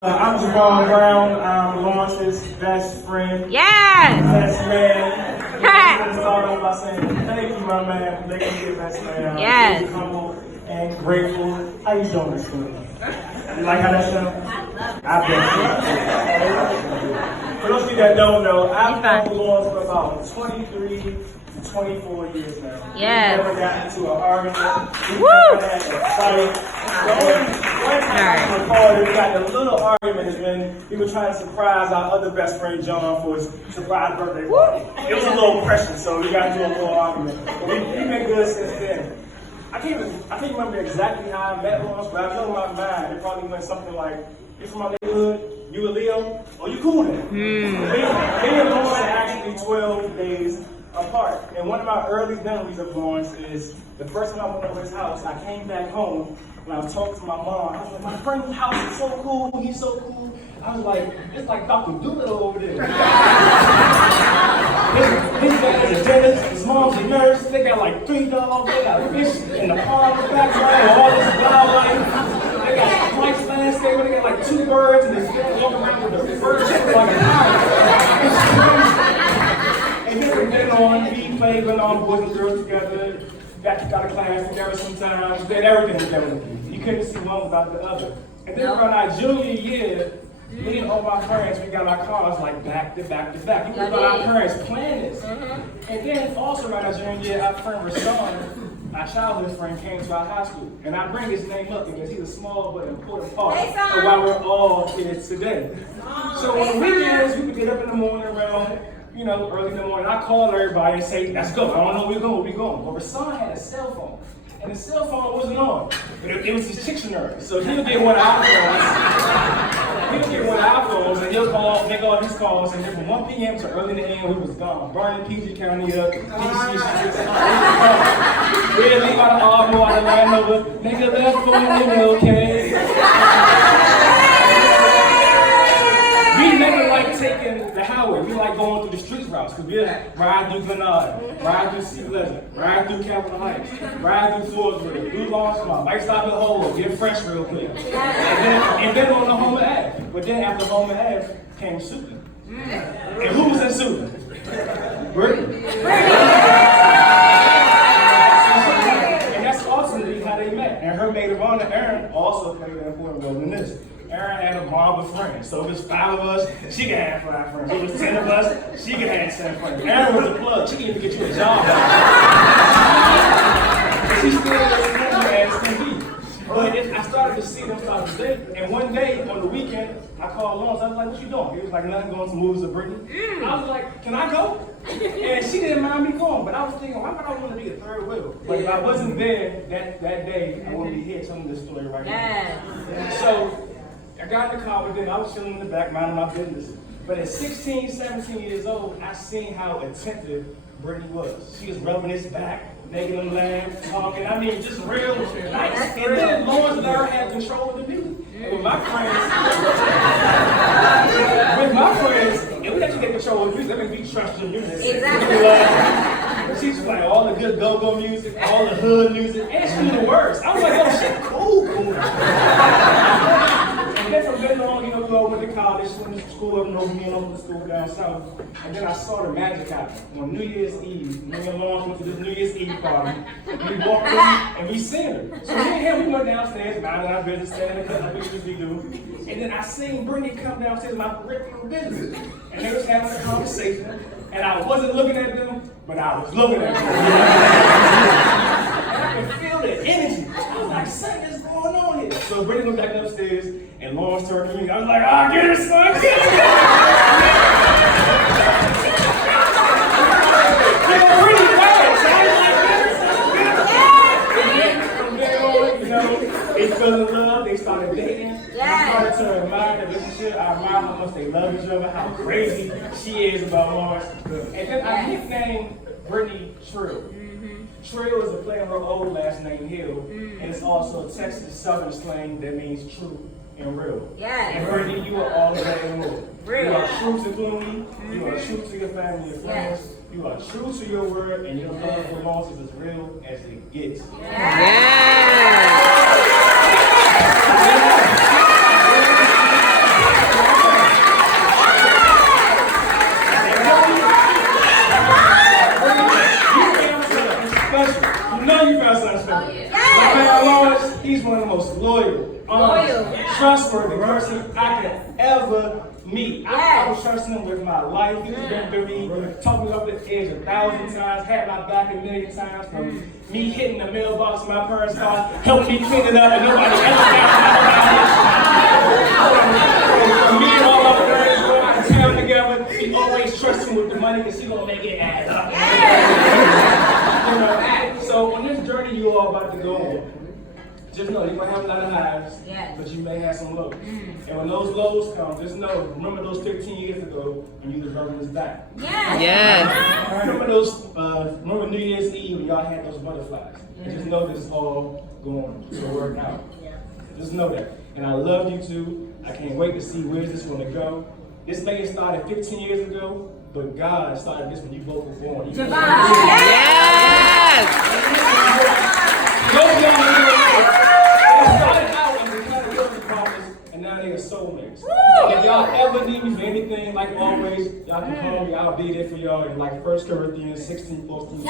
I'm Jeevan Brown. I'm Lawrence's best friend. Yes! Best man. I'm start off by saying thank you, my man, for making me your best man. I'm Yes. really humble and grateful. How you doing this morning? You like how that sounds? I bet. For those of you that don't know, I've known Lawrence for about 23 to 24 years now. Yes. We've never gotten into an argument. We've Woo! never had a fight. The only one time I can recall that we got a little argument is when we were trying to surprise our other best friend John for his surprise birthday party. It was a little pressure, so we got into a little argument. But we've been good since then. I can't remember exactly how I met Lawrence, but I know in my mind it probably went something like, "You from my neighborhood? You a Leo? Oh, you cool then?" Me and Lawrence are actually 12 days apart. And one of my early memories of Lawrence is the first time I went over his house, I came back home and I was talking to my mom. I was like, "My friend's house is so cool, he's so cool." I was like, "It's like Dr. Doolittle over there." His dad is a dentist, his mom's a nurse, they got like 3 dogs, they got fish in the pond in the background, all this wildlife. They got rice landscape, they got like 2 birds and this guy walking around with the bird shit like an eye. And then from then on, we played with all boys and girls together, got to class together sometimes, did everything together. You couldn't see one without the other. And then around our junior year, me and all my friends, we got our cars like back to back to back. We thought our parents planned this. And then also around our junior year, our friend Rashawn, our childhood friend, came to our high school. And I bring his name up because he's a small but important part of why we're all here today. So on the weekends, we would get up in the morning around, early in the morning. I call everybody and say, "Let's go. I don't know where we're going. But Rashawn had a cell phone. And the cell phone wasn't on. But it was his dictionary. So he'll get one of our phones. And he'll make all these calls. And then from 1 p.m. to early in the AM, we was gone. Burning PG County up, PC streets. We'll leave out of Ardmore, out of Landover. Nigga left for me, okay? We never like taking the highway. We like going through the street routes because we ride through Glenada, ride through Sea Pleasant, ride through Capitol Heights, ride through Swordsville, through Lawrenceville, might stop at Holo, get fresh real quick. And then on the Homer Ave. But then after Homer Ave came Suitland. And who was in Suitland? Brittany. And that's ultimately how they met. And her maid of honor, Erin, also played an important role in this. Erin had a mob of friends. So if it's 5 of us, she could have 5 friends. If it was 10 of us, she could have 10 friends. Erin was a plug. She could even get you a job. She still was as can be. But I started to see them start to date. And one day on the weekend, I called Lawrence. I was like, "What you doing?" He was like, "Nothing, going to movies of Brittany." I was like, "Can I go?" And she didn't mind me going. But I was thinking, why would I want to be a third wheel? But if I wasn't there that day, I wouldn't be here telling this story right now. So I got in the car with them. I was chilling in the back, minding my business. But at 16, 17 years old, I seen how attentive Brittany was. She was rubbing his back, making him laugh, talking. I mean, just real nice. And then Lawrence never had control of the music. And with my friends, and we actually get control of the music. That means we trust the music. Exactly. She's like all the good go-go music, all the hood music, and she knew the words. I was like, "Oh shit, cool. And then from then on, we all went to college, went to school up north, me and over to school down south. And then I saw the magic happen on New Year's Eve. Me and Lawrence went to this New Year's Eve party. We walked in and we seen her. So me and him, we went downstairs, minding our business, standing in the club, like we do. And then I seen Brittany come downstairs, my regular business. And they was having a conversation. And I wasn't looking at them, but I was looking at them. And I could feel the energy. I was like, "Something's going on here." So Brittany went back upstairs, and Lawrence turned to me. I was like, "Get her, son, get her!" Pretty bad. So I was like, "Get her, son, get her!" From there on, they fell in love. They started dating. I started to admire the relationship. I admire how much they love each other, how crazy she is about Lawrence. And then I nicknamed Brittany Trill. Trill is a play on her old last name Hill, and it's also a Texas Southern slang that means true and real. And Brittany, you are all of that and more. You are true to Clooney, you are true to your family and friends, you are true to your word, and your love for Lawrence is as real as it gets. person I could ever meet. I was trusting him with my life. He's been through me, talked me up the edge 1,000 times, had my back 1,000,000 times. From me hitting the mailbox in my parents' house, helping me clean it up, and nobody ever got me and all my friends go out of town together. He always trusts me with the money because he gonna make it add up. So on this journey you all about to go on, just know you're going to have a lot of highs, but you may have some lows. And when those lows come, just know, remember those 15 years ago when you was rubbing this back. Remember remember New Year's Eve when y'all had those butterflies. And just know this is all going to work out. Just know that. And I love you too. I can't wait to see where's this going to go. This may have started 15 years ago, but God started this when you both were born. It started out as a kind of working partners, and now they are soulmates. And if y'all ever need me for anything, like always, y'all can call me. I'll be there for y'all in like 1 Corinthians 16, 14.